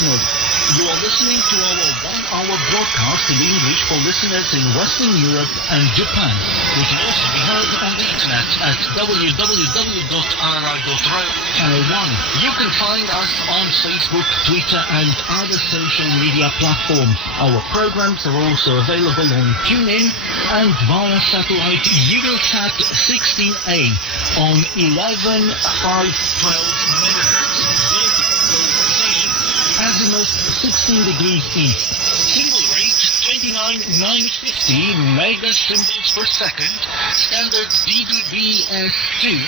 International. You are listening to our 1-hour broadcast in English for listeners in Western Europe and Japan. We can also be heard on the internet at www.rri.ro Channel 1. You can find us on Facebook, Twitter and other social media platforms. Our programs are also available on TuneIn and via satellite Eurosat 16A on 11,512 MHz. Azimuth 16 degrees east. Symbol rate 29,950 megasymbols per second. Standard DBBS2.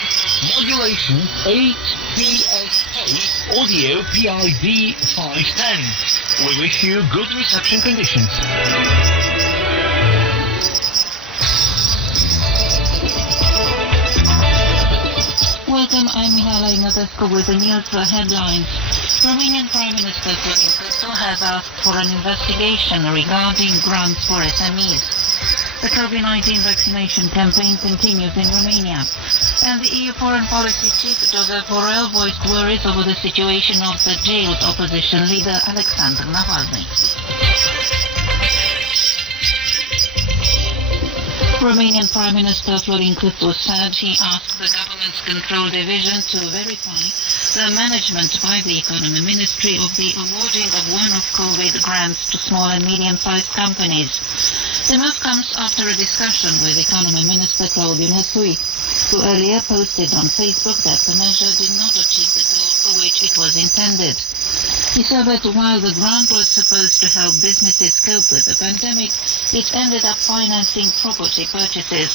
Modulation 8PSK. Audio PID 510. We wish you good reception conditions. Welcome, I'm Mihaela Ignatescu with the news headlines. Romanian Prime Minister Florin Câțu has asked for an investigation regarding grants for SMEs. The COVID-19 vaccination campaign continues in Romania, and the EU Foreign Policy Chief Josep Borrell voiced worries over the situation of the jailed opposition leader Alexander Navalny. Romanian Prime Minister Florin Câțu said he asked the Government's Control Division to verify the management by the Economy Ministry of the awarding of one-off COVID grants to small and medium-sized companies. The move comes after a discussion with Economy Minister Claudiu Nețui, who earlier posted on Facebook that the measure did not achieve the goal for which it was intended. He said that while the grant was supposed to help businesses cope with the pandemic, it ended up financing property purchases.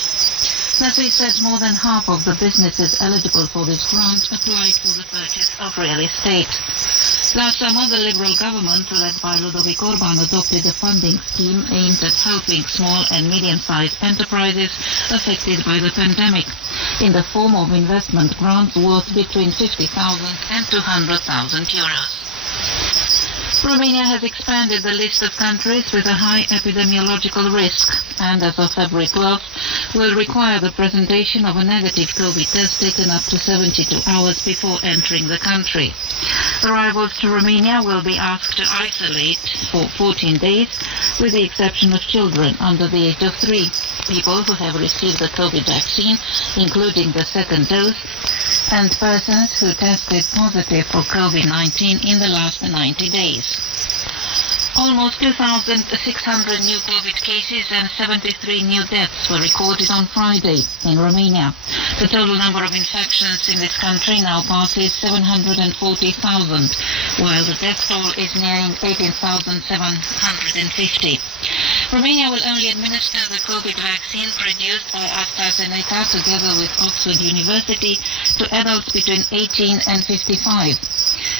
Nețui said more than half of the businesses eligible for this grant applied for the purchase of real estate. Last summer, the Liberal government, led by Ludovic Orban, adopted a funding scheme aimed at helping small and medium-sized enterprises affected by the pandemic, in the form of investment grants worth between 50,000 and 200,000 euros. Romania has expanded the list of countries with a high epidemiological risk and, as of February 12th, will require the presentation of a negative COVID test taken up to 72 hours before entering the country. Arrivals to Romania will be asked to isolate for 14 days, with the exception of children under the age of 3, people who have received the COVID vaccine, including the second dose, and persons who tested positive for COVID-19 in the last 90 days. Almost 2,600 new COVID cases and 73 new deaths were recorded on Friday in Romania. The total number of infections in this country now passes 740,000, while the death toll is nearing 18,750. Romania will only administer the COVID vaccine produced by AstraZeneca together with Oxford University to adults between 18 and 55.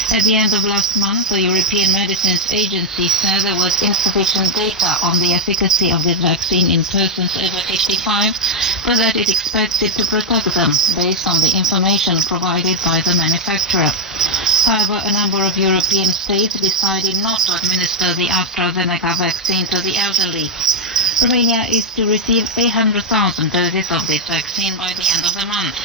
At the end of last month, the European Medicines Agency said there was insufficient data on the efficacy of this vaccine in persons over 55, but that it expects it to protect them based on the information provided by the manufacturer. However, a number of European states decided not to administer the AstraZeneca vaccine to the elderly. Romania is to receive 800,000 doses of this vaccine by the end of the month.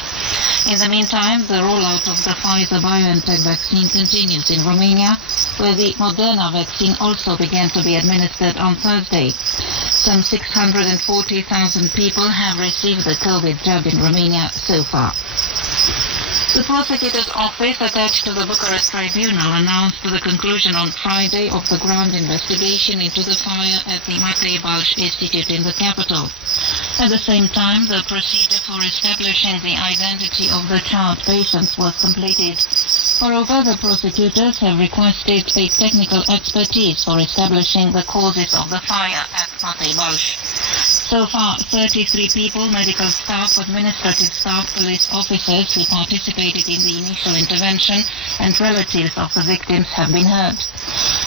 In the meantime, the rollout of the Pfizer-BioNTech vaccine continues in Romania, where the Moderna vaccine also began to be administered on Thursday. Some 640,000 people have received the COVID jab in Romania so far. The prosecutor's office attached to the Bucharest Tribunal announced the conclusion on Friday of the ground investigation into the fire at the Matei Balș Institute in the capital. At the same time, the procedure for establishing the identity of the charged patients was completed. Moreover, the prosecutors have requested a technical expertise for establishing the causes of the fire at Matei Balș. So far, 33 people, medical staff, administrative staff, police officers who participated in the initial intervention and relatives of the victims have been heard.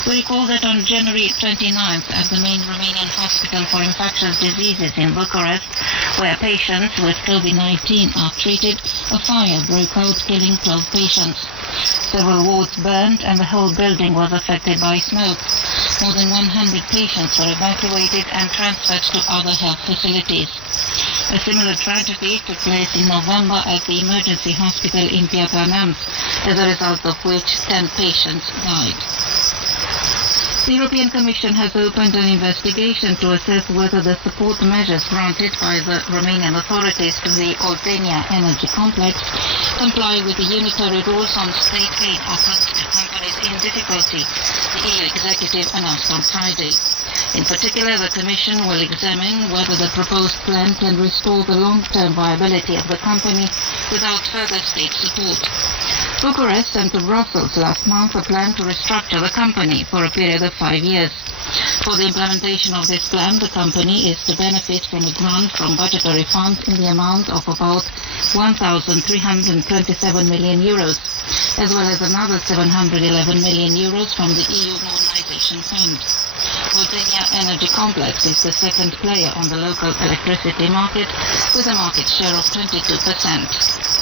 We recall that on January 29th, at the main Romanian hospital for infectious diseases in Bucharest, where patients with COVID-19 are treated, a fire broke out, killing 12 patients. Several wards burned and the whole building was affected by smoke. More than 100 patients were evacuated and transferred to other health facilities. A similar tragedy took place in November at the emergency hospital in Piatra Neamț, as a result of which 10 patients died. The European Commission has opened an investigation to assess whether the support measures granted by the Romanian authorities to the Oltenia energy complex comply with the unitary rules on state aid offered to companies in difficulty, the EU executive announced on Friday. In particular, the Commission will examine whether the proposed plan can restore the long-term viability of the company without further state support. Bucharest sent to Brussels last month a plan to restructure the company for a period of 5 years. For the implementation of this plan, the company is to benefit from a grant from budgetary funds in the amount of about 1,327 million euros, as well as another 711 million euros from the EU Modernisation Fund. Oltenia Energy Complex is the second player on the local electricity market, with a market share of 22%.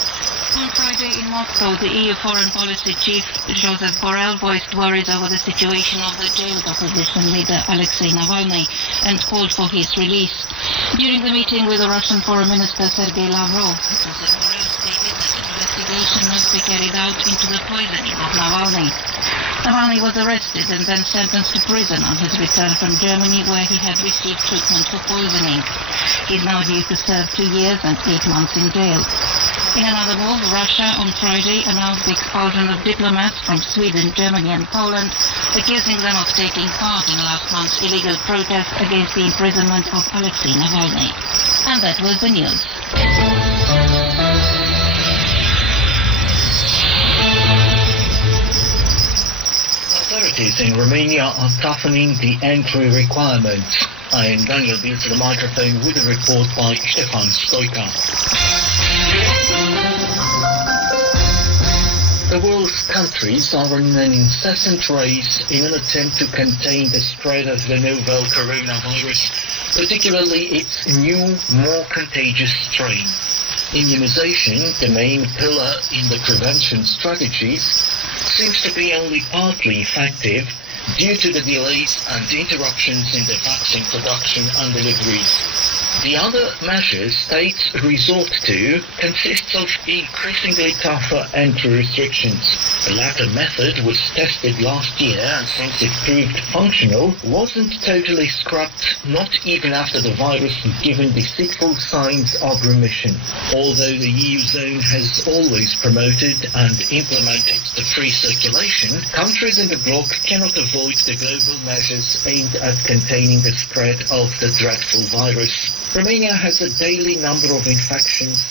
On Friday in Moscow, the EU Foreign Policy Chief Joseph Borrell voiced worries over the situation of the jailed opposition leader Alexei Navalny and called for his release. During the meeting with the Russian Foreign Minister Sergei Lavrov, Joseph Borrell stated that an investigation must be carried out into the poisoning of Navalny. Navalny was arrested and then sentenced to prison on his return from Germany, where he had received treatment for poisoning. He is now due to serve 2 years and 8 months in jail. In another move, Russia on Friday announced the expulsion of diplomats from Sweden, Germany and Poland, accusing them of taking part in last month's illegal protest against the imprisonment of Alexei Navalny. And that was the news. Authorities in Romania are toughening the entry requirements. I am Daniel Bill to the microphone with a report by Stefan Stoica. The world's countries are in an incessant race in an attempt to contain the spread of the novel coronavirus, particularly its new, more contagious strain. Immunization, the main pillar in the prevention strategies, seems to be only partly effective due to the delays and interruptions in the vaccine production and deliveries. The other measures states resort to consists of increasingly tougher entry restrictions. The latter method was tested last year and since it proved functional, wasn't totally scrapped, not even after the virus had given discernible signs of remission. Although the EU zone has always promoted and implemented the free circulation, countries in the bloc cannot avoid the global measures aimed at containing the spread of the dreadful virus. Romania has a daily number of infections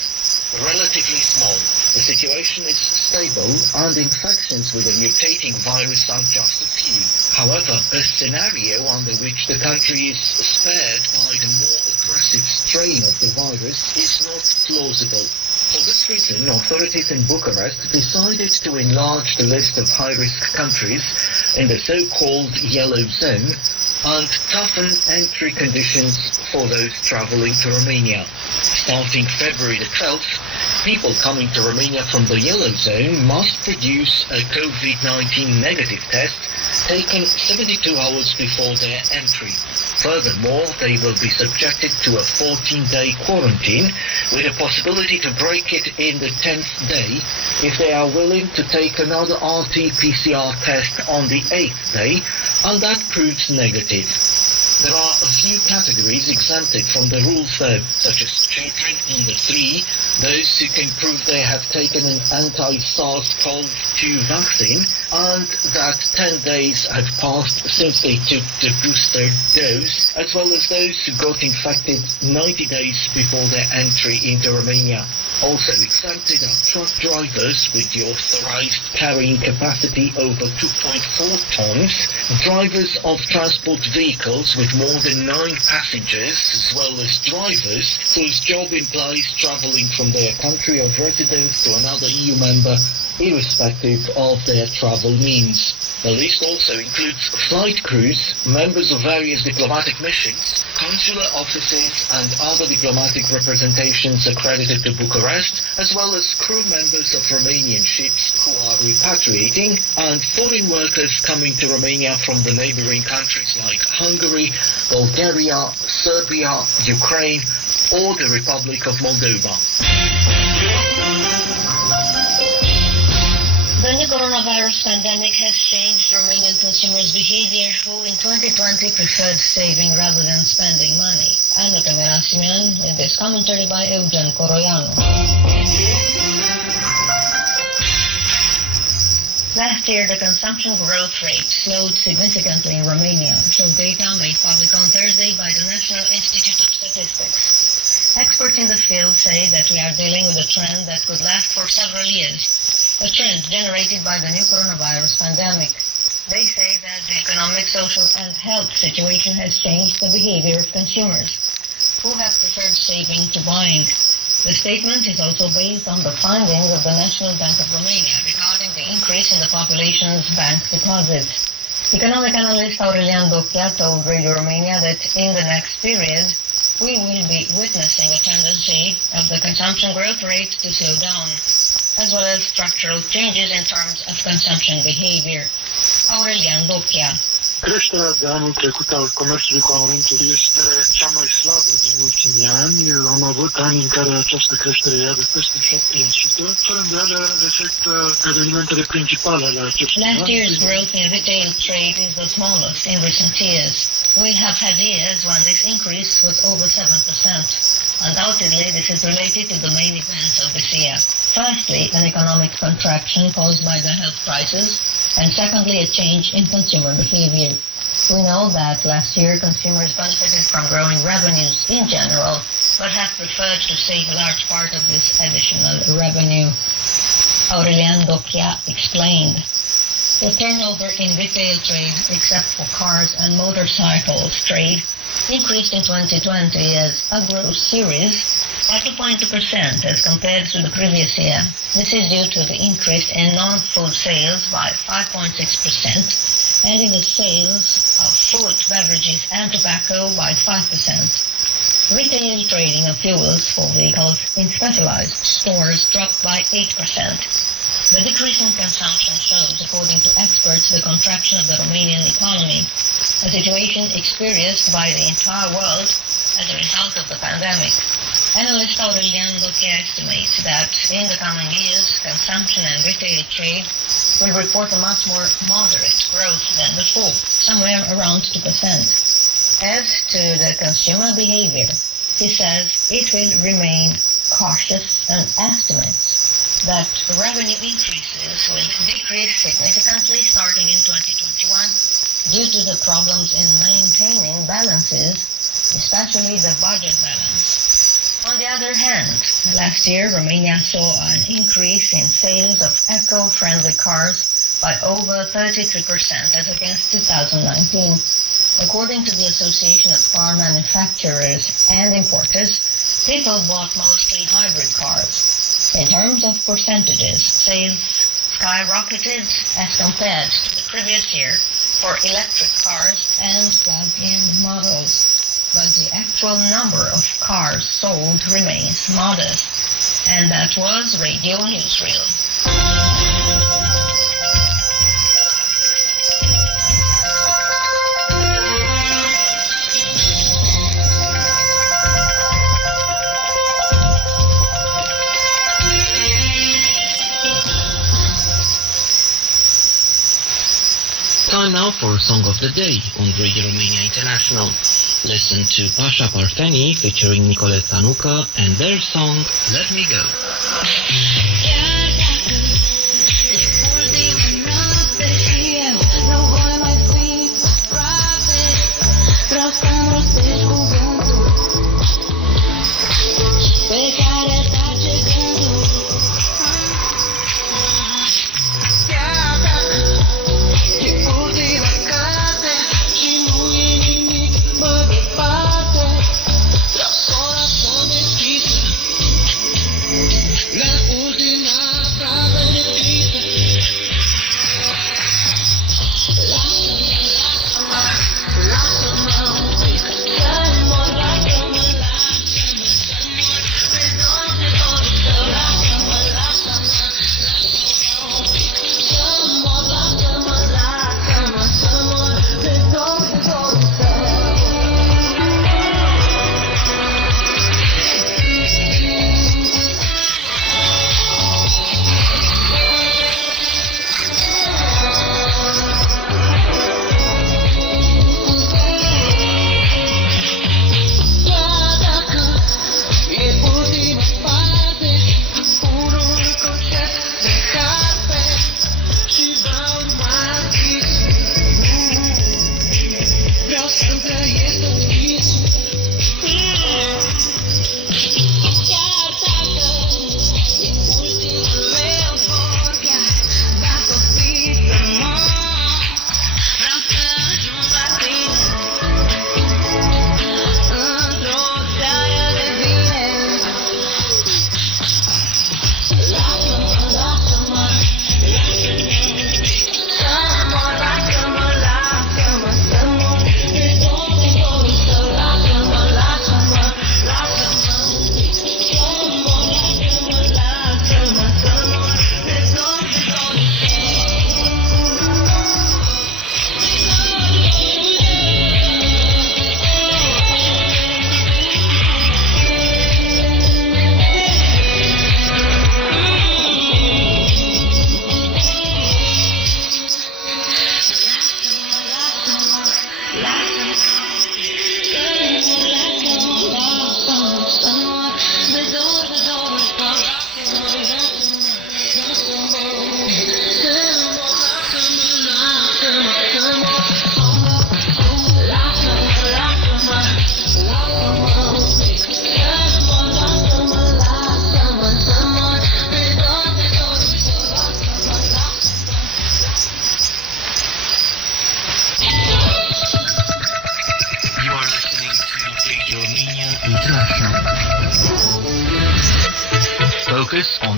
relatively small. The situation is stable and infections with a mutating virus are just a few. However, a scenario under which the country is spared by the more aggressive strain of the virus is not plausible. For this reason, authorities in Bucharest decided to enlarge the list of high-risk countries in the so-called yellow zone and toughen entry conditions for those travelling to Romania. Starting February the 12th, people coming to Romania from the yellow zone must produce a COVID-19 negative test taken 72 hours before their entry. Furthermore, they will be subjected to a 14-day quarantine with a possibility to break it in the 10th day if they are willing to take another RT-PCR test on the 8th day and that proves negative. There are a few categories exempted from the rules though, such as children under 3, those who can prove they have taken an anti-SARS-CoV-2 vaccine, and that 10 days have passed since they took the booster dose, as well as those who got infected 90 days before their entry into Romania. Also exempted are truck drivers with the authorized carrying capacity over 2.4 tons, drivers of transport vehicles with more than 9 passengers, as well as drivers whose job implies travelling from their country of residence to another EU member, irrespective of their travel means. The list also includes flight crews, members of various diplomatic missions, consular offices and other diplomatic representations accredited to Bucharest, as well as crew members of Romanian ships who are repatriating, and foreign workers coming to Romania from the neighboring countries like Hungary, Bulgaria, Serbia, Ukraine, or the Republic of Moldova. The new coronavirus pandemic has changed Romanian consumers' behavior, who in 2020 preferred saving rather than spending money. Ana Temerasian in this commentary by Eugen Coroianu. Last year, the consumption growth rate slowed significantly in Romania, showed data made public on Thursday by the National Institute of Statistics. Experts in the field say that we are dealing with a trend that could last for several years, a trend generated by the new coronavirus pandemic. They say that the economic, social, and health situation has changed the behavior of consumers, who have preferred saving to buying. The statement is also based on the findings of the National Bank of Romania regarding the increase in the population's bank deposits. Economic analyst Aurelian Dochia told Radio Romania that in the next period, we will be witnessing a tendency of the consumption growth rate to slow down, as well as structural changes in terms of consumption behavior. Aurelian Dochia. Creșterea de anul trecut al comerțului cu amănuntul este cea mai slabă din ultimii ani. Am avut ani în care această creștere era de peste 7%, fără îndoială reflectă evenimentele principale ale acestui an. Last year's growth in retail trade is the smallest in recent years. We have had years when this increase was over 7%. Undoubtedly, this is related to the main events of this year. Firstly, an economic contraction caused by the health crisis, and secondly, a change in consumer behavior. We know that last year consumers benefited from growing revenues in general, but have preferred to save a large part of this additional revenue. Aurelian Dochia explained. The turnover in retail trade, except for cars and motorcycles trade, increased in 2020 as a gross series by 2.2% as compared to the previous year. This is due to the increase in non-food sales by 5.6% and in the sales of food, beverages and tobacco by 5%. Retail trading of fuels for vehicles in specialized stores dropped by 8%. The decrease in consumption shows, according to experts, the contraction of the Romanian economy, a situation experienced by the entire world as a result of the pandemic. Analyst Aurelian Dochia estimates that in the coming years, consumption and retail trade will report a much more moderate growth than before, somewhere around 2%. As to the consumer behavior, he says it will remain cautious and estimates that revenue increases will decrease significantly starting in 2021 due to the problems in maintaining balances, especially the budget balance. On the other hand, last year Romania saw an increase in sales of eco-friendly cars by over 33% as against 2019. According to the Association of Car Manufacturers and Importers, people bought mostly hybrid cars. In terms of percentages, sales skyrocketed as compared to the previous year for electric cars and plug-in models, but the actual number of cars sold remains modest. And that was Radio Newsreel. Time now for Song of the Day on Radio Romania International. Listen to Pasha Parfeni featuring Nicole Tanuca and their song Let Me Go. La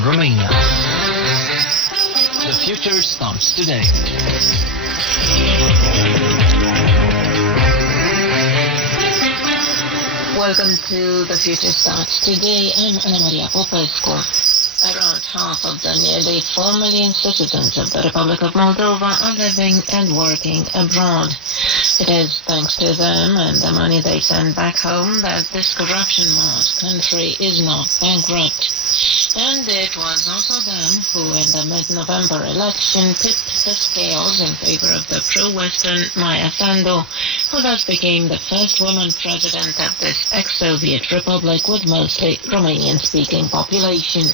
Romania. The future starts today. Welcome to The Future Starts Today. I'm Ana Maria Popescu. Around half of the nearly 4 million citizens of the Republic of Moldova are living and working abroad. It is thanks to them and the money they send back home that this corruption-marred country is not bankrupt. And it was also them who, in the mid-November election, tipped the scales in favor of the pro-Western Maia Sandu, who thus became the first woman president of this ex-Soviet republic with mostly Romanian-speaking population.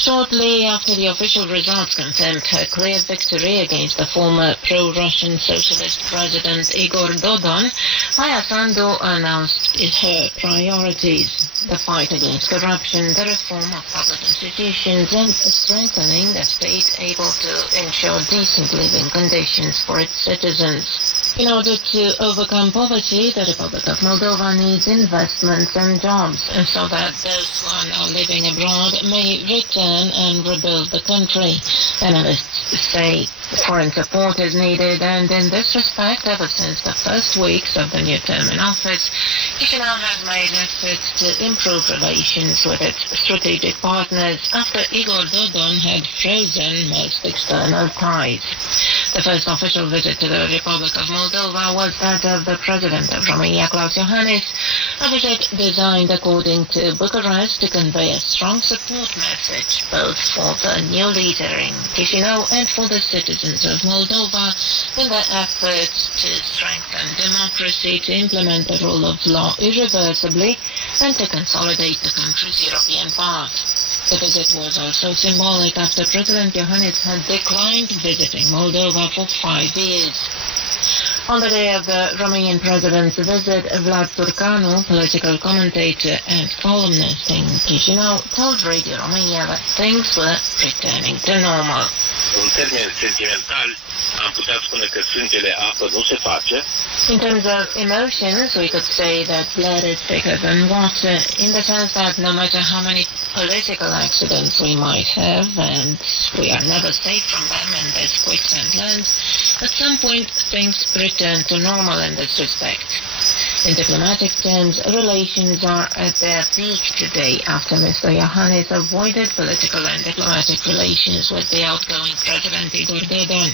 Shortly after the official results confirmed her clear victory against the former pro-Russian socialist president Igor Dodon, Maia Sandu announced her priorities: the fight against corruption, the reform of public institutions, and strengthening the state able to ensure decent living conditions for its citizens. In order to overcome poverty, the Republic of Moldova needs investments and jobs, so that those who are now living abroad may return and rebuild the country. Analysts say foreign support is needed, and in this respect, ever since the first weeks of the new term in office, Chișinău has made efforts to improve relations with its strategic partners after Igor Dodon had frozen most external ties. The first official visit to the Republic of Moldova was that of the President of Romania, Klaus Iohannis, a visit designed, according to Bucharest, to convey a strong support message both for the new leader in Chișinău and for the citizens of Moldova in their efforts to strengthen democracy, to implement the rule of law irreversibly, and to consolidate the country's European path. The visit was also symbolic after President Iohannis had declined visiting Moldova for 5 years. On the day of the Romanian president's visit, Vlad Turcanu, political commentator and columnist in Chișinău, told Radio Romania that things were returning to normal. În termeni sentimentali, am putea spune că sângele apă nu se face. In terms of emotions, we could say that blood is thicker than water, in the sense that no matter how many political accidents we might have, and we are never safe from them in this quicksand land, at some point things return to normal in this respect. In diplomatic terms, relations are at their peak today after Mr. Iohannis avoided political and diplomatic relations with the outgoing President Igor Dodon.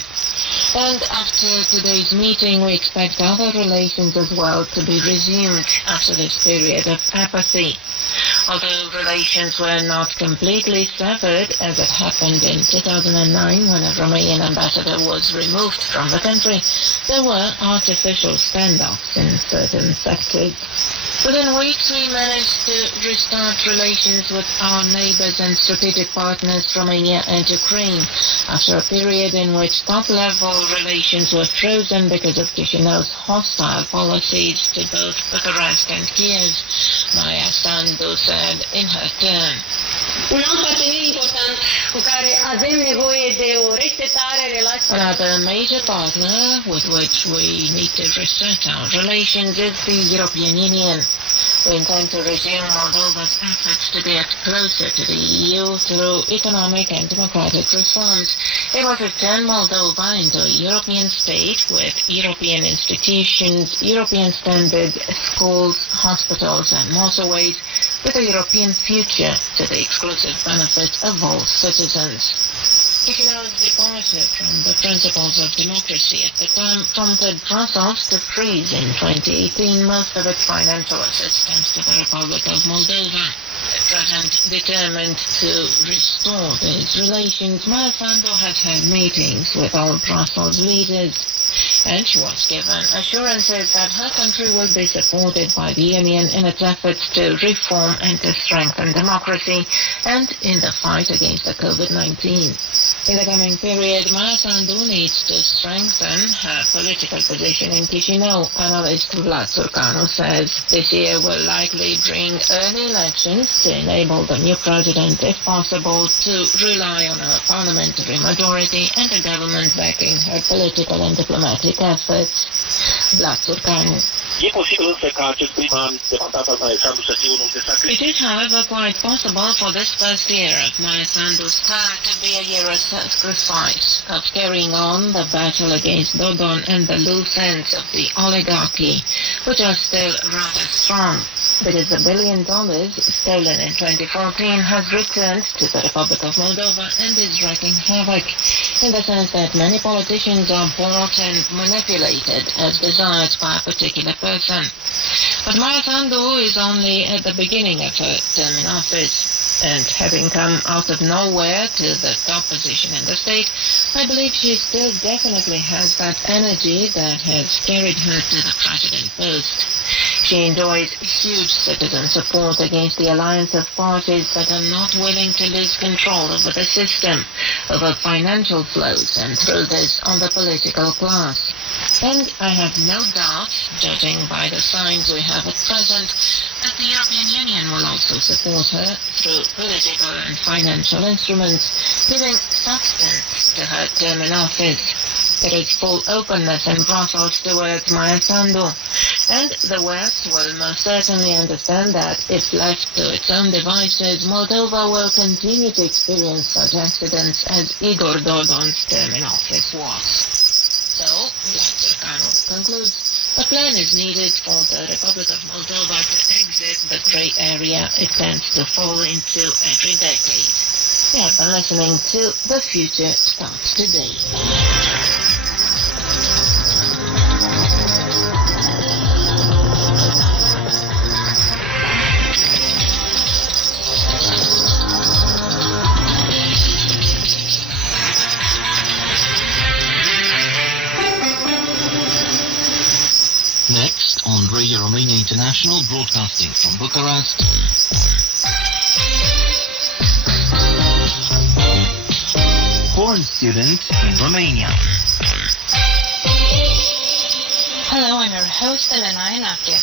And after today's meeting, we expect other relations as well to be resumed after this period of apathy. Although relations were not completely severed, as it happened in 2009 when a Romanian ambassador was removed from the country, there were artificial standoffs in certain sectors. Within weeks, we managed to restart relations with our neighbors and strategic partners, Romania and Ukraine, after a period in which top-level relations were frozen because of Chișinău's hostile policies to both Bucharest and Kiev, Maia Sandu said in her turn. Un alt partener important cu care avem nevoie de o resetare a relațiilor. Another major partner with which we need to reset our relations is the European Union. We intend to resume Moldova's efforts to get closer to the EU through economic and democratic reforms, able to turn Moldova into a European state with European institutions, European standard schools, hospitals and motorways, with a European future to the exclusive benefit of all citizens. Chișinău's departure from the principles of democracy at the time prompted Brussels to freeze in 2018 most of its financial assistance to the Republic of Moldova. At present, determined to restore these relations, Maia Sandu has had meetings with all Brussels leaders, and she was given assurances that her country will be supported by the Union in its efforts to reform and to strengthen democracy and in the fight against the COVID-19. In the coming period, Maia Sandu needs to strengthen her political position in Chișinău, analyst Vlad Turcanu says. This year will likely bring early elections to enable the new president, if possible, to rely on a parliamentary majority and a government backing her political and diplomatic efforts. Vlad Turcanu. E posibil însă ca acest prim an de mandat al Alexandru să fie unul de sacrificiu. It is, however, quite possible for this first year of Mayasandu's term to be a year of sacrifice, of carrying on the battle against Dodon and the loose ends of the oligarchy, which are still rather strong. Because $1 billion stolen in 2014 has returned to the Republic of Moldova and is wreaking havoc, in the sense that many politicians are bought and manipulated as desired by a particular person. But Mayasandu is only at the beginning of her term in office, and having come out of nowhere to the top position in the state, I believe she still definitely has that energy that has carried her to the president post. She enjoys huge citizen support against the alliance of parties that are not willing to lose control over the system, over financial flows, and through this on the political class. And I have no doubt, judging by the signs we have at present, that the European Union will also support her through political and financial instruments, giving substance to her term in office. There is full openness in Brussels towards Mayasandu, and the West will most certainly understand that if left to its own devices, Moldova will continue to experience such accidents as Igor Dodon's term in office was. So, Vlad concludes, a plan is needed for the Republic of Moldova to exit the grey area it tends to fall into every decade. You have been listening to The Future Starts Today. Next on Radio Romania International, broadcasting from Bucharest. Foreign student in Romania. Hello, I'm your host Elena Enache.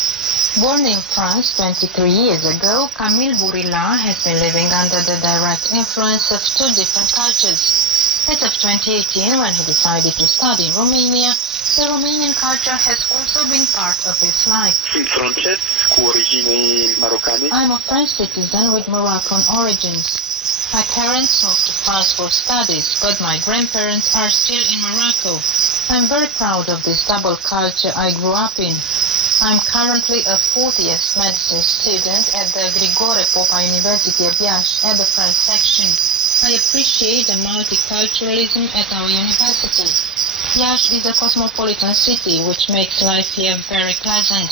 Born in France 23 years ago, Camille Bourila has been living under the direct influence of two different cultures. As of 2018, when he decided to study in Romania, the Romanian culture has also been part of his life. Sunt francez cu origini marocane. I'm a French citizen with Moroccan origins. My parents moved to France for studies, but my grandparents are still in Morocco. I'm very proud of this double culture I grew up in. I'm currently a 40th medicine student at the Grigore Popa University of Iași at the French section. I appreciate the multiculturalism at our university. Iași is a cosmopolitan city, which makes life here very pleasant.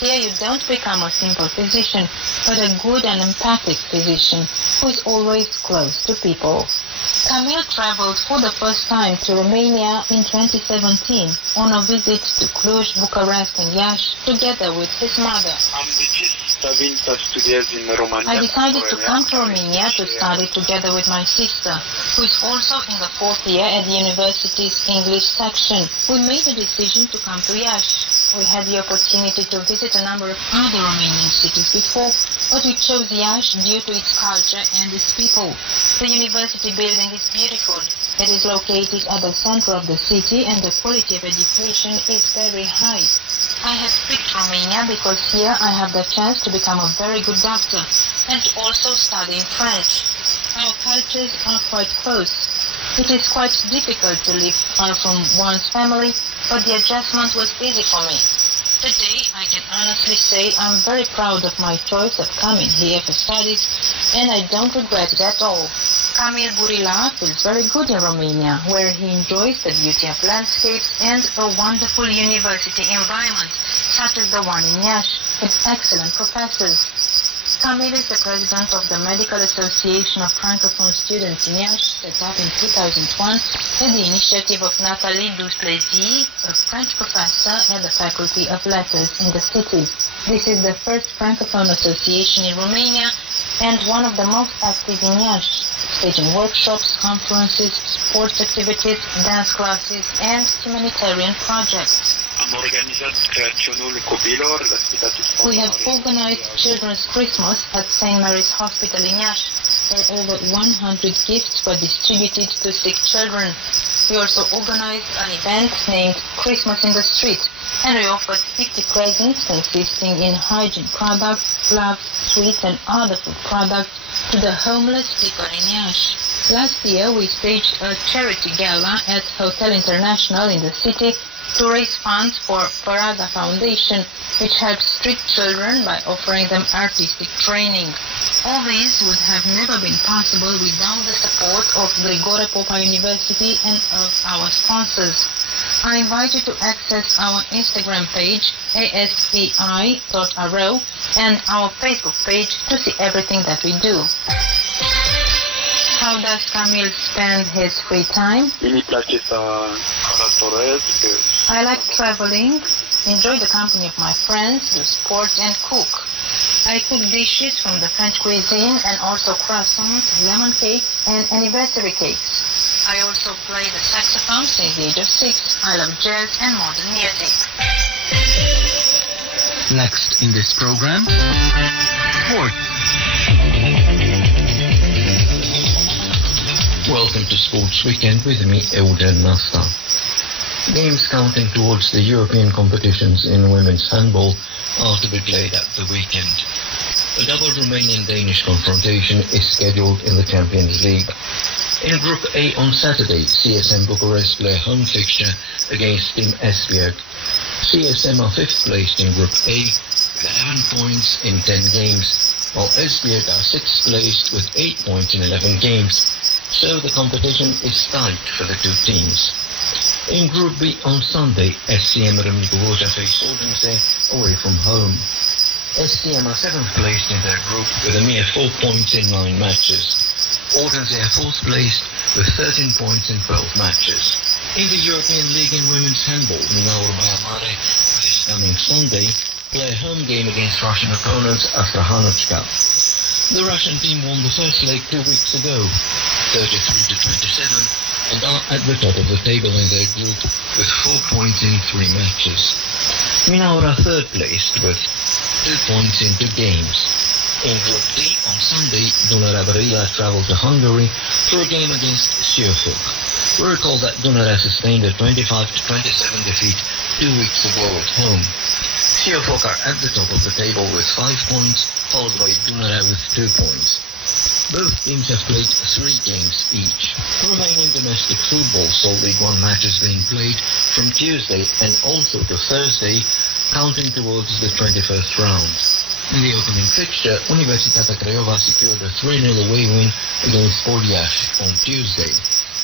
Here you don't become a simple physician, but a good and empathic physician who is always close to people. Camille traveled for the first time to Romania in 2017 on a visit to Cluj, Bucharest and Iași together with his mother. Am decis să vin să studiez în România. I decided to come to Romania to study together with my sister, who is also in the fourth year at the university's English section. We made the decision to come to Iași. We had the opportunity to visit a number of other Romanian cities before, but we chose Iași due to its culture and its people. The university building is beautiful. It is located at the center of the city and the quality of education is very high. I have picked Romania because here I have the chance to become a very good doctor and to also study in French. Our cultures are quite close. It is quite difficult to live far from one's family, but the adjustment was easy for me. Today, I can honestly say I'm very proud of my choice of coming here for studies, and I don't regret it at all. Camille Bourila feels very good in Romania, where he enjoys the beauty of landscapes and a wonderful university environment, such as the one in Iași, with excellent professors. Camille is the president of the Medical Association of Francophone Students in Iași, set up in 2001 at the initiative of Nathalie Duplessis, a French professor at the Faculty of Letters in the city. This is the first Francophone association in Romania and one of the most active in Iași, staging workshops, conferences, sports activities, dance classes, and humanitarian projects. We have organized Children's Christmas at St. Mary's Hospital in Iași, where over 100 gifts were distributed to sick children. We also organized an event named Christmas in the Street, and we offered 50 presents consisting in hygiene products, gloves, sweets and other food products to the homeless people in Iași. Last year we staged a charity gala at Hotel International in the city to raise funds for Parada Foundation, which helps street children by offering them artistic training. All this would have never been possible without the support of Grigore Popa University and of our sponsors. I invite you to access our Instagram page, ASPI.ro, and our Facebook page to see everything that we do. How does Camille spend his free time? I like traveling, enjoy the company of my friends, do sports and cook. I cook dishes from the French cuisine and also croissants, lemon cakes and anniversary cakes. I also play the saxophone since the age of 6. I love jazz and modern music. Next in this program, sports. Welcome to Sports Weekend with me, Eugen Nasta. Games counting towards the European competitions in women's handball are to be played at the weekend. A double Romanian-Danish confrontation is scheduled in the Champions League. In Group A on Saturday, CSM Bucharest play a home fixture against Team Esbjerg. CSM are 5th placed in Group A with 11 points in 10 games, while Esbjerg are 6th placed with 8 points in 11 games. So the competition is tight for the two teams. In Group B on Sunday, SCM Râmnicu face Odense away from home. SCM are 7th placed in their group with a mere 4 points in 9 matches. Odense are 4th placed with 13 points in 12 matches. In the European League in women's handball, Minaur Baia this coming Sunday play a home game against Russian opponents Astrahanovka. The Russian team won the first leg 2 weeks ago, 33-27, and are at the top of the table in their group with 4 points in 3 matches. Minaur are 3rd placed with 2 points in 2 games. In Group D on Sunday, Dunărea Brăila traveled to Hungary for a game against Siófok. We recall that Dunărea sustained a 25-27 defeat 2 weeks ago at home. Siófok are at the top of the table with 5 points, followed by Dunărea with 2 points. Both teams have played 3 games each. Romanian domestic football saw League One matches being played from Tuesday and also to Thursday, counting towards the 21st round. In the opening fixture, Universitatea Craiova secured a 3-0 away win against Poliaș on Tuesday.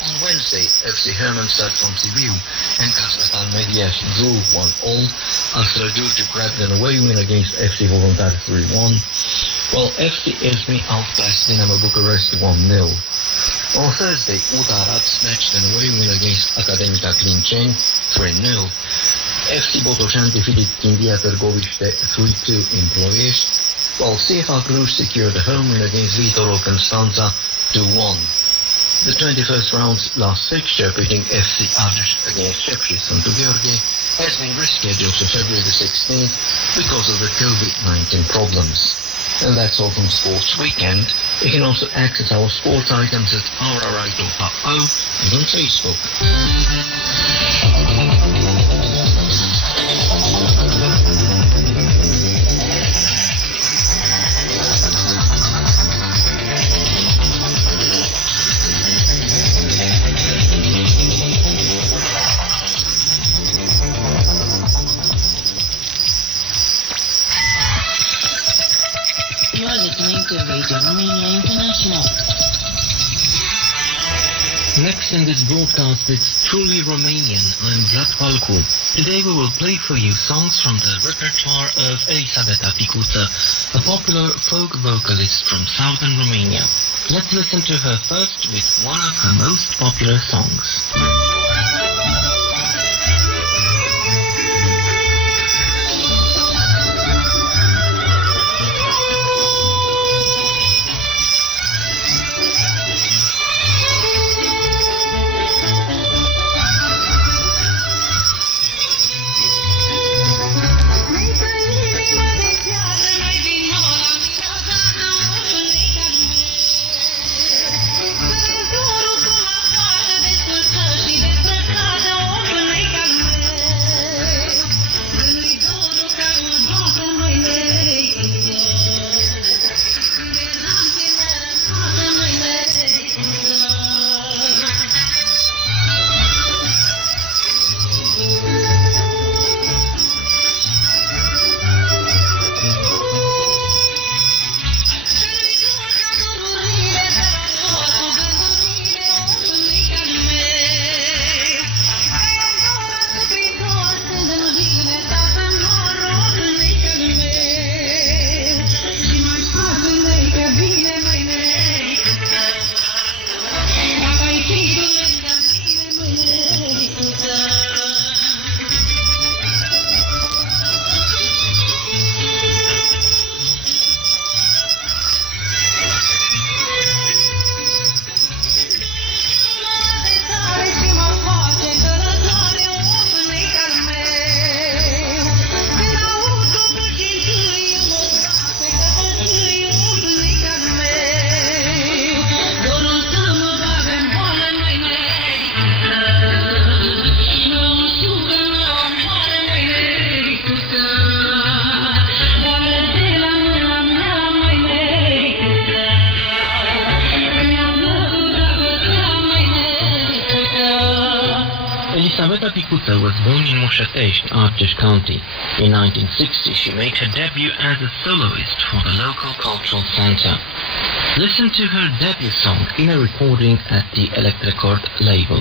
On Wednesday, FC Hermannstadt from Sibiu and Casmetal Mediaș drew 1-1, Astra Giurgiu grabbed an away win against FC Voluntar 3-1, while FC AIRSPY outclassed Dinamo Bucharest 1-0. On Thursday, UTA Arad snatched an away win against Academica Clinceni 3-0. FC Botoșani defeated Chindia Târgoviște 3-2 in Ploiești, while CFR Cluj secured a home win against Viitorul Constanța 2-1. The 21st round's last fixture, pitting FC Argeș against Șepși Sfântu Gheorghe, has been rescheduled to February the 16th because of the COVID-19 problems. And that's all from Sports Weekend. You can also access our sports items at rri.ro and on Facebook. You're listening to Radio Romania International. Next in this broadcast, it's Truly Romanian. I'm Vlad Palcu. Today we will play for you songs from the repertoire of Elisabeta Picuță, a popular folk vocalist from southern Romania. Let's listen to her first with one of her most popular songs. She Cuță was born in Moșătești, Argeș County. In 1960, she made her debut as a soloist for the local cultural center. Listen to her debut song in a recording at the Electricord label.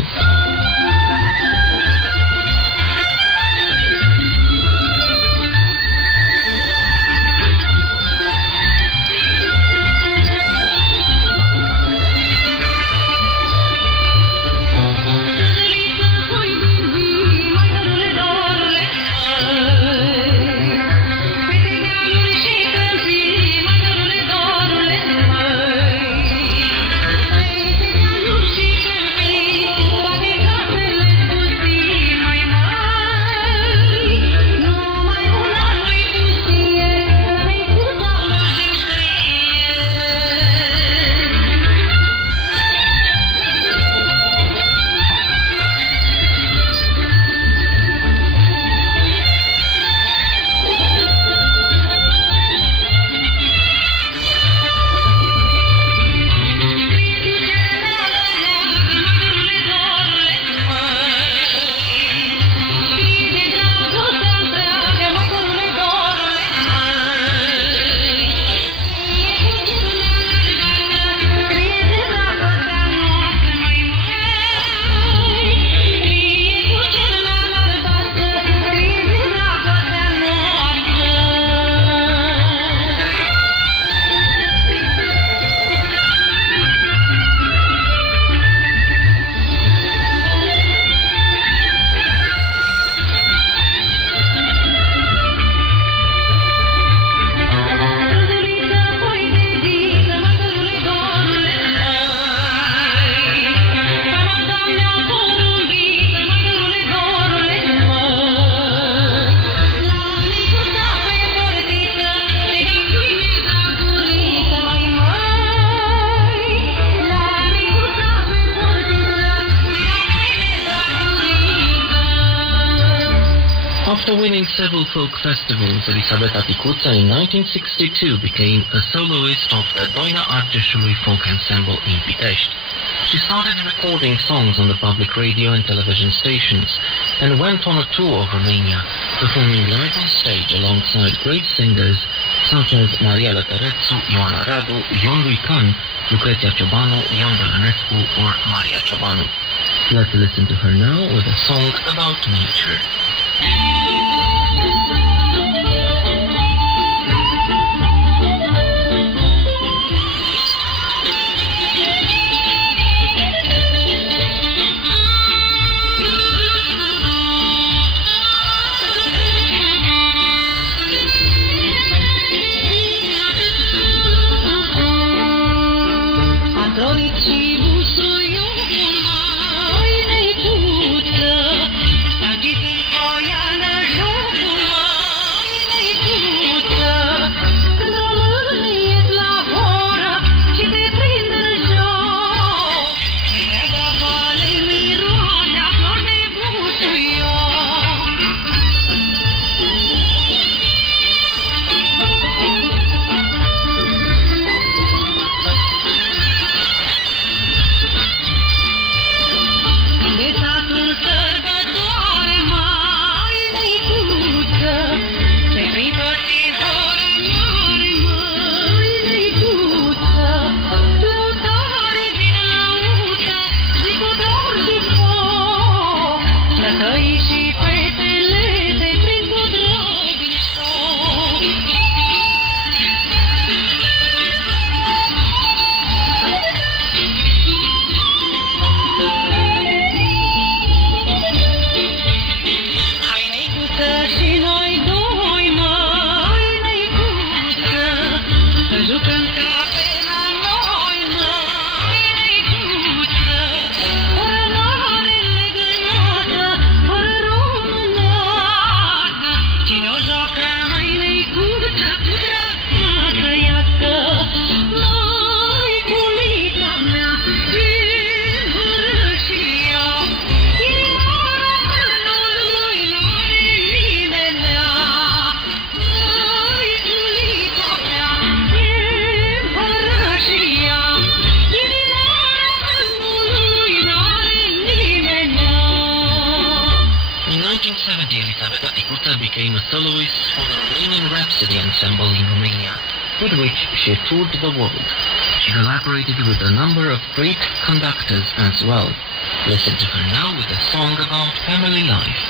After winning several folk festivals, Elisabeta Ticuța in 1962 became a soloist of the Doina Argeșului Folk Ensemble in Pitești. She started recording songs on the public radio and television stations and went on a tour of Romania, performing live on stage alongside great singers such as Maria Lătărețu, Ioana Radu, Ion Luican, Lucreția Ciobanu, Ion Bălănescu or Maria Ciobanu. Let's listen to her now with a song about nature. Ai 1970, Elisabeta Ticuța became a soloist for the Romanian Rhapsody Ensemble in Romania, with which she toured the world. She collaborated with a number of great conductors as well. Listen to her now with a song about family life.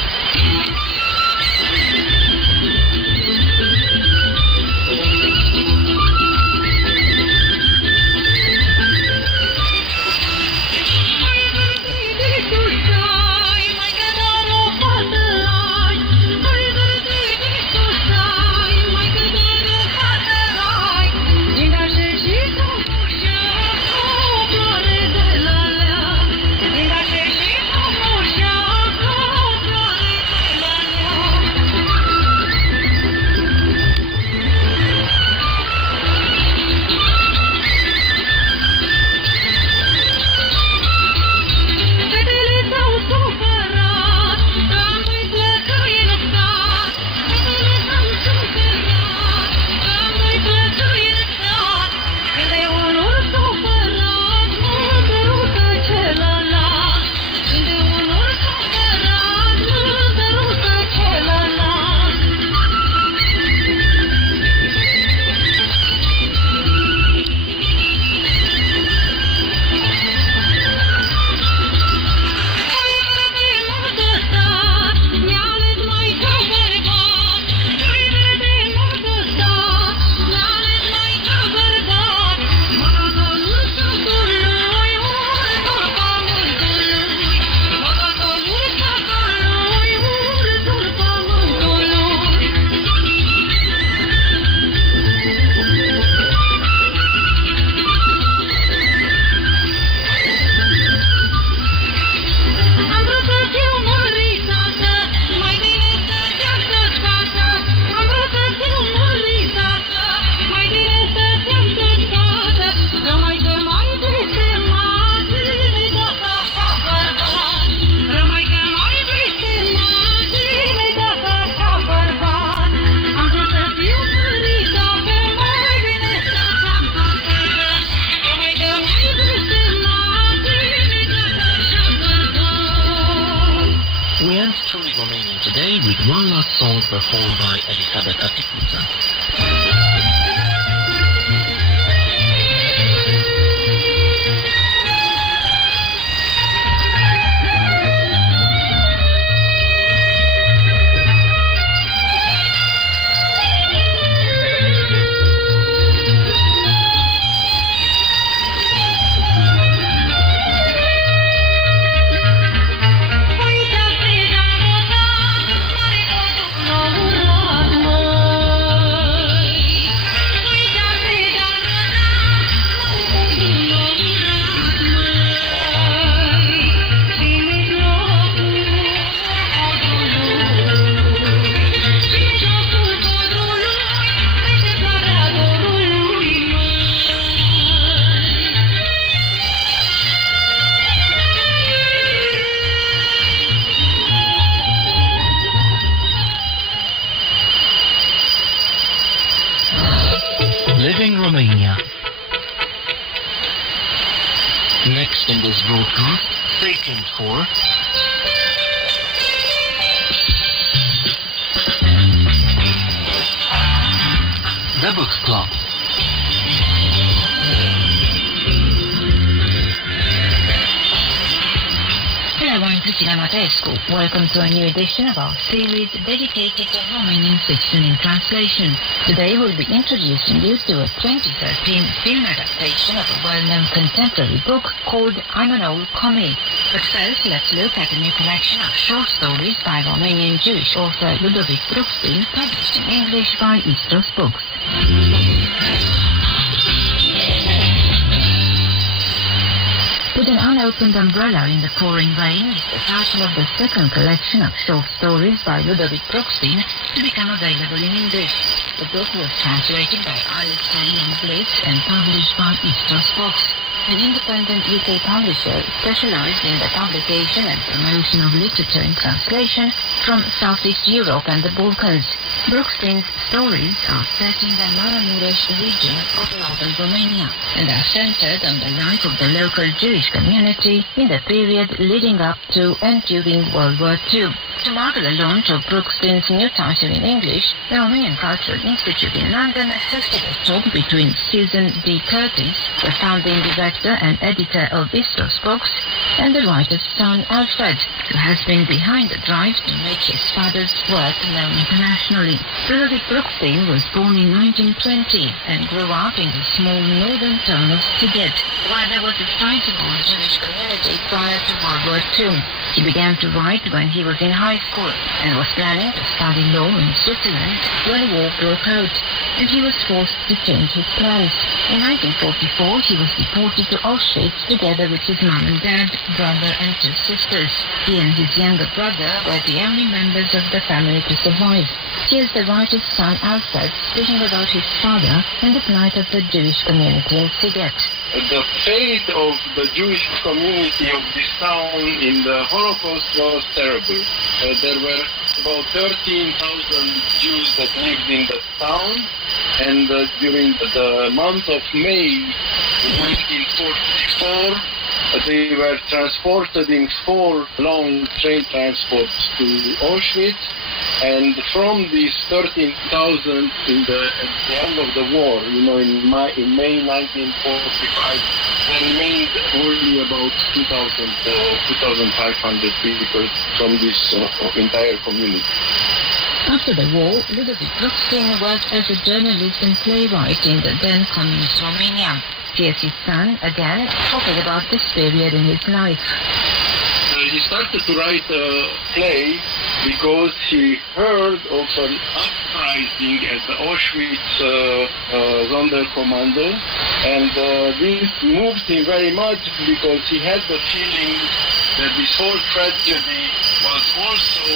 Today with one last song performed by Elisabeta Ticuța. Romania. Next in this broadcast, stay tuned for The Book Club. Hello, I'm Cristina Matescu. Welcome to a new edition of our series dedicated to Romanian fiction in translation. Today we'll be introducing you to a 2013 film adaptation of a well-known contemporary book called I'm an Old Commie. But first, let's look at a new collection of short stories by Romanian Jewish author Ludovic Bruckstein, published in English by Istos Books. With an unopened umbrella in the pouring rain is the title of the second collection of short stories by Ludovic Bruckstein to become available in English. The book was translated by AIRSPY and published by Istos Books, an independent UK publisher specialized in the publication and promotion of literature in translation from Southeast Europe and the Balkans. Bruckstein's stories are set in the Maramureș region of northern Romania and are centered on the life of the local Jewish community in the period leading up to and during World War II. To mark the launch of Brookstein's new title in English, the Romanian Cultural Institute in London hosted a talk between Susan B. Curtis, the founding director and editor of Istos Books, and the writer's son Alfred, who has been behind the drive to make his father's work known internationally. Ludovic Brookstein was born in 1920 and grew up in the small northern town of Sighet, where there was a sizable Jewish community prior to World War II. He began to write when he was in high school and was planning to study law in Switzerland when war broke out, and he was forced to change his plans. In 1944, he was deported to Auschwitz together with his mom and dad, brother and two sisters. He and his younger brother were the only members of the family to survive. Here's the writer's son Alfred speaking about his father and the plight of the Jewish community in Sighet. The fate of the Jewish community of this town in the Holocaust was terrible. There were about 13,000 Jews that lived in the town, and during the month of May 1944, they were transported in 4 long train transports to Auschwitz, and from these 13,000 at the end of the war, in May 1945, there remained only about 2,500 people from this entire community. After the war, Ludovic Brookstein worked as a journalist and playwright in the then communist Romania. Here's his son, again, talking about this period in his life. He started to write a play because he heard of an uprising at the Auschwitz Sonderkommando, and this moved him very much because he had the feeling that this whole tragedy was also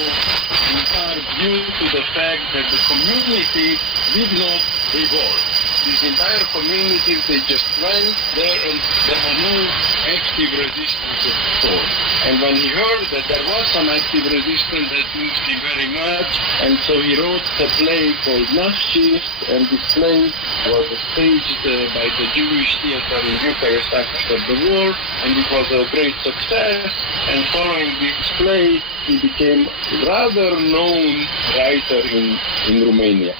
in part due to the fact that the community did not revolt. This entire community, they just went there and there was no active resistance at all. And when he heard that there was some active resistance, that moved him very much, and so he wrote a play called Nachtschicht, and this play was staged by the Jewish theater in Bucharest after the war, and it was a great success, and following this play, he became a rather known writer in Romania.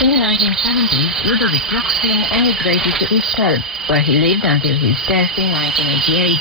In the 1970s, Ludovic Brookstein emigrated to Israel, where he lived until his death in 1988.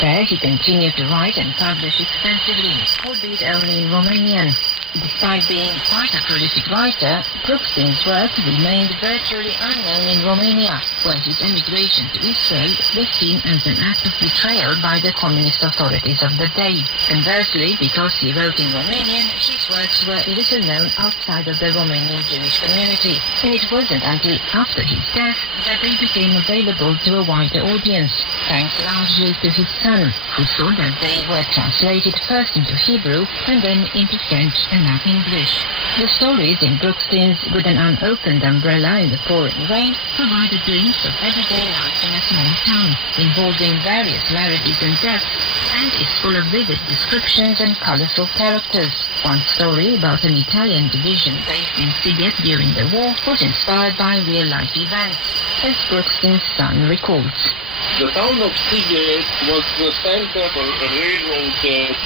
There he continued to write and publish extensively, albeit only in Romanian. Despite being quite a prolific writer, Brookstein's work remained virtually unknown in Romania, where his emigration to Israel was seen as an act of betrayal by the communist authorities of the day. Conversely, because he wrote in Romanian, his works were little known outside of the Romanian Jewish community, and it wasn't until after his death that they became available to a wider audience, thanks largely to his son, who saw that they were translated first into Hebrew and then into French and now English. The stories in Brookstein's With an Unopened Umbrella in the Pouring Rain provide a glimpse of everyday life in a small town, involving various rarities and depths, and is full of vivid descriptions and colorful characters. One story about an Italian division based in Sighet during the war was inspired by real-life events, as Brookstein's son recalls. The town of Sighet was the center for railroad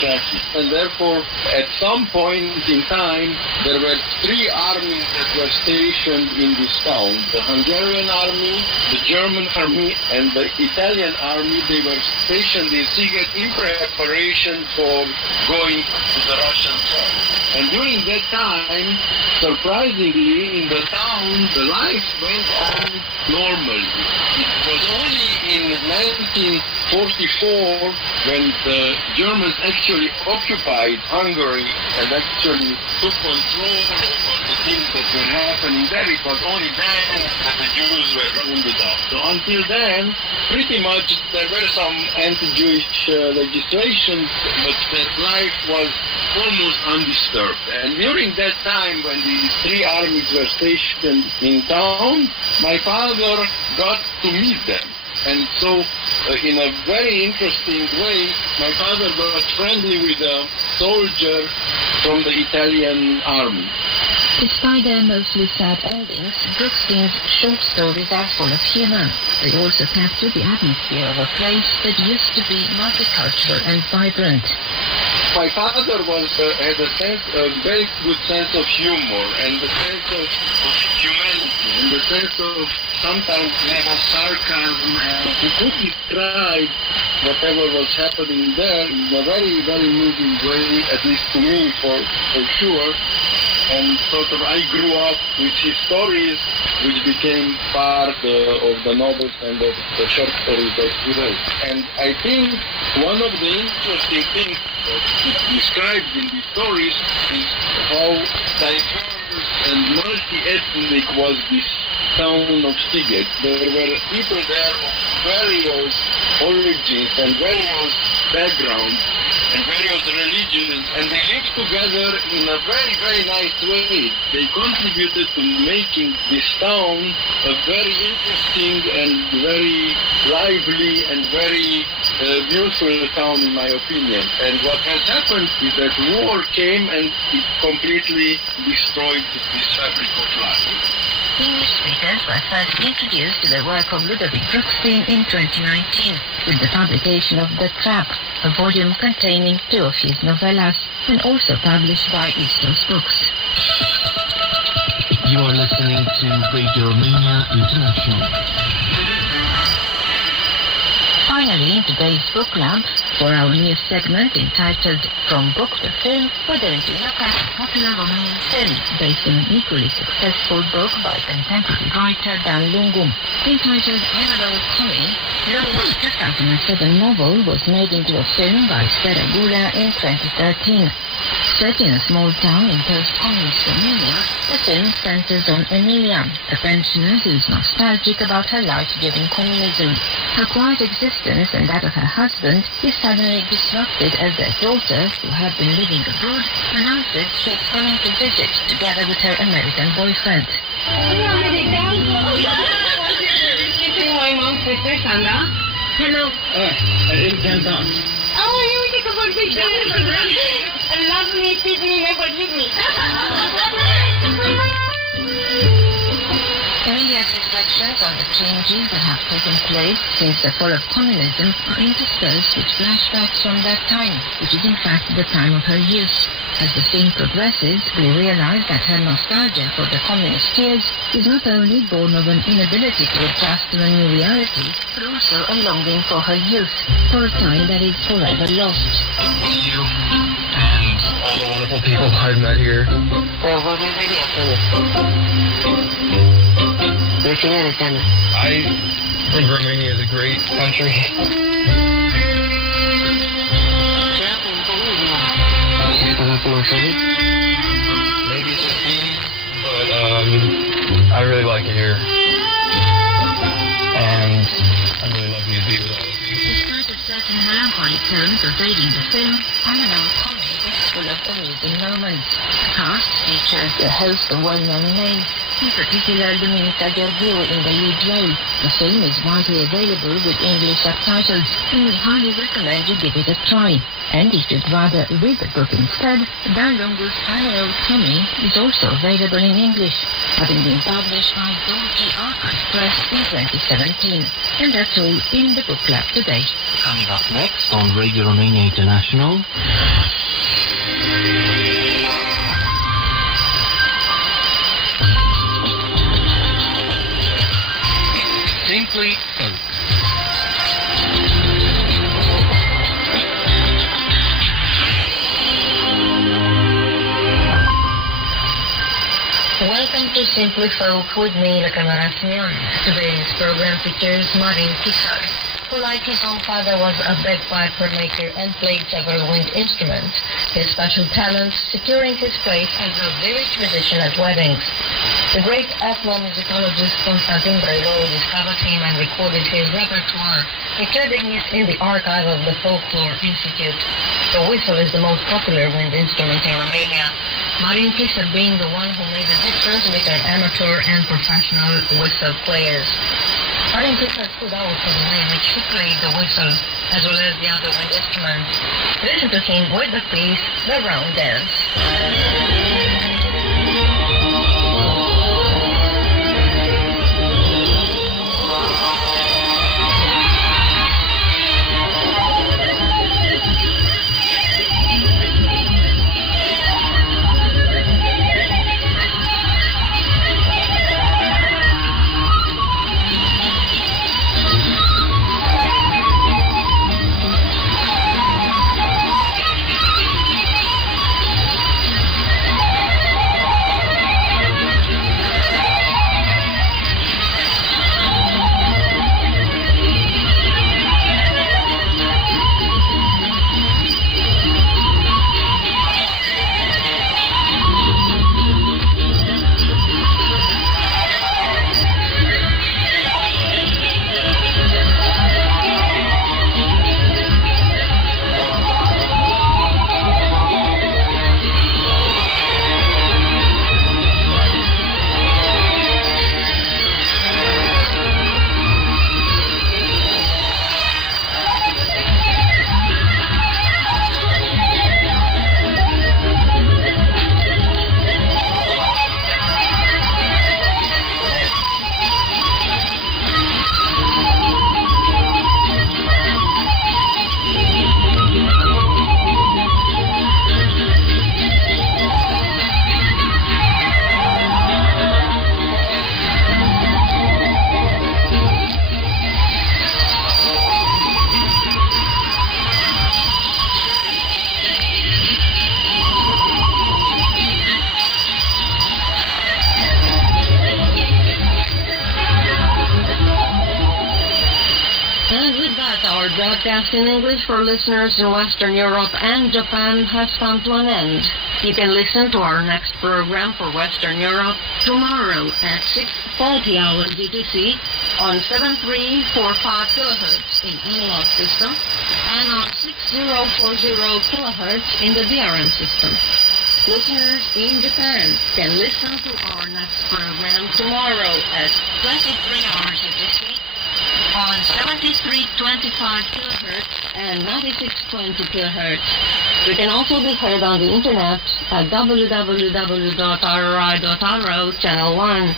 traffic, and therefore at some point in time there were 3 armies that were stationed in this town. The Hungarian army, the German army, and the Italian army. They were stationed in Sighet in preparation for going to the Russian front. And during that time, surprisingly, in the town, the life went on normally. It was only in 1944 when the Germans actually occupied Hungary and actually took control over the things that were happening there. It was only then that the Jews were rounded up. So until then, pretty much there were some anti-Jewish legislations, but that life was almost undisturbed. And during that time when these 3 armies were stationed in town, my father got to meet them. And so, in a very interesting way, my father got friendly with a soldier from the Italian army. Despite their mostly sad endings, Brookstein's short stories are full of humor. They also capture the atmosphere of a place that used to be multicultural and vibrant. my father had a very good sense of humor and a sense of humanity and a sense of sometimes sarcasm, and he could describe whatever was happening there in a very, very moving way, at least to me, for sure. And sort of I grew up with his stories, which became part of the novels and of the short stories that he wrote. And I think one of the interesting things described in these stories is how diverse and multi-ethnic was this town of Sziget. There were people there of various origins and various backgrounds and various religions, and they lived together in a very, very nice way. They contributed to making this town a very interesting and very lively and very beautiful town, in my opinion. And what has happened is that war came and it completely destroyed this fabric of life. English speakers were first introduced to the work of Ludovic Bruckstein in 2019 with the publication of The Trap, a volume containing 2 of his novellas, and also published by Istos Books. You are listening to Radio Romania International. Finally, in today's book club, for our new segment entitled From Book to Film, we're going to look at a popular Romanian film based on an equally successful book by contemporary writer Dan Lungu. Entitled Emerald Tommy, Lungu's 2007 novel was made into a film by Sfera Gura in 2013. Set in a small town in post-communist Romania, the film centers on Emilia, a pensioner who is nostalgic about her life during communism. Her quiet existence and that of her husband is suddenly disrupted as their daughter, who had been living abroad, announces she is coming to visit together with her American boyfriend. Hello. I didn't count on. Oh, you can go to love me, feed me, never leave me. Emilia's reflections on the changes that have taken place since the fall of communism are interspersed with flashbacks from that time, which is in fact the time of her youth. As the scene progresses, we realize that her nostalgia for the communist years is not only born of an inability to adjust to a new reality, but also a longing for her youth, for a time that is forever lost. You and all the wonderful people I've met here. I think Romania is a great country. Maybe it's just me, but I really like it here. And I'm really lucky to be with all of you. Despite a certain melancholy tone pervading the film, Emerald Tommy is full of amusing moments. The cast features a host of well-known names, in particular Luminița Gheorghiu in the lead role. The film is widely available with English subtitles, and we highly recommend you give it a try. And if you'd rather read the book instead, Dan Lungu's Emerald Tommy is also available in English, having been published by Dorothy Archive Press in 2017. And that's all in the book club today. Coming up next on Radio Romania International. Simply Folk. Welcome to Simply Folk with me, Camera Simeon. Today's program features Marin Pisar, who like his own father was a bagpipe maker and played several wind instruments, his special talent securing his place as a village musician at weddings. The great ethnomusicologist Constantin Brăilău discovered him and recorded his repertoire, including it in the archive of the Folklore Institute. The whistle is the most popular wind instrument in Romania, Marin Pisar being the one who made the difference between amateur and professional whistle players. Marin Pisar stood out for the way in which he played the whistle, as well as the other wind instruments. Listen to him with the piece, The Round Dance. broadcast in English for listeners in Western Europe and Japan has come to an end. You can listen to our next program for Western Europe tomorrow at 6:40 hours UTC on 7345 kHz in analog system and on 6040 kHz in the DRM system. Listeners in Japan can listen to our next program tomorrow at 23 hours UTC on 7325 kHz and 9620 kHz. We can also be heard on the internet at www.rri.ro channel 1.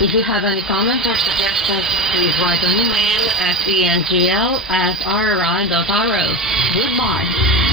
If you have any comments or suggestions, please write an email at engl@rri.ro. Goodbye.